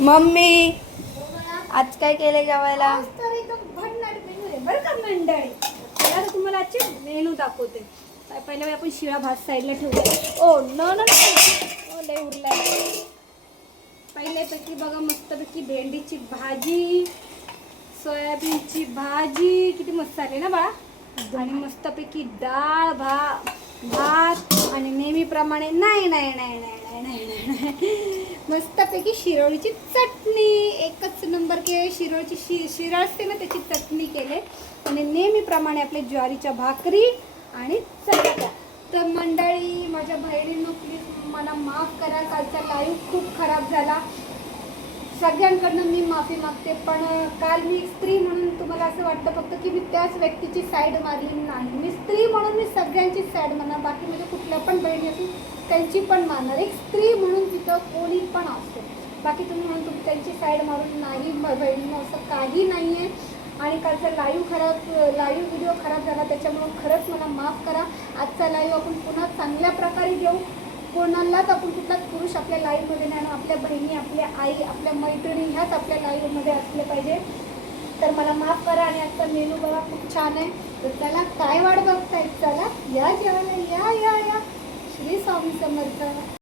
Mummy आज काय केले जेवायला? तर एकदम भन्नाट मेनू आहे बरं का मंडळी. त्याला तुम्हाला आजचे मेनू दाखवते. पहिले आपण शिळा भात साईडला ठेवूया. ओ नो नो नो लय उरलाय. पहिल्यापैकी बघा मस्तपैकी भेंडीची भाजी, सोयाबीनची भाजी, किती मस्त आली ना बाळा. आणि मस्तपैकी डाळ भात आणि नेहमीप्रमाणे नाही नाही नाही नाही नाही नाही नाही मस्तपैकी शिरोळीची चटणी. एकच नंबर के शिरोळीची शिरळ असते ना त्याची चटणी केले. आणि नेहमीप्रमाणे आपले ज्वारीच्या भाकरी आणि चपात्या. तर मंडळी माझ्या बहिणींनो प्लीज मला माफ करा. कालचा लाईव्ह खूप खराब झाला. सगळ्यांकडनं मी माफी मागते. पण काल मी स्त्री म्हणून तुम्हाला असं वाटतं फक्त की मी त्याच व्यक्तीची साईड मारली नाही. मी स्त्री म्हणून मी सगळ्यांची साईड मारणार. बाकी म्हणजे कुठल्या पण बहिणी असून त्यांची पण मारणार. एक स्त्री म्हणून तिथं कोणी पण असतो. बाकी तुम्ही म्हणून तुम्ही त्यांची साईड मारून नाही बहिणीनं असं काही नाही आहे. आणि कालचा लाईव्ह व्हिडिओ खराब झाला त्याच्यामुळं खरंच मला माफ करा. आजचा लाईव्ह आपण पुन्हा चांगल्या प्रकारे घेऊ. कोणालाच आपण कुठलाच पुरुष आपल्या लाईव्हमध्ये नाही. आपल्या बहिणी, आपल्या आई, आपल्या मैत्रिणी ह्याच आपल्या लाईव्हमध्ये असले पाहिजे. तर मला माफ करा. आणि आजचा मेनू बघा खूप छान आहे. तर त्याला काय वाट बघताय? चला या जेवायला. या या या. श्री स्वामी समर्थ.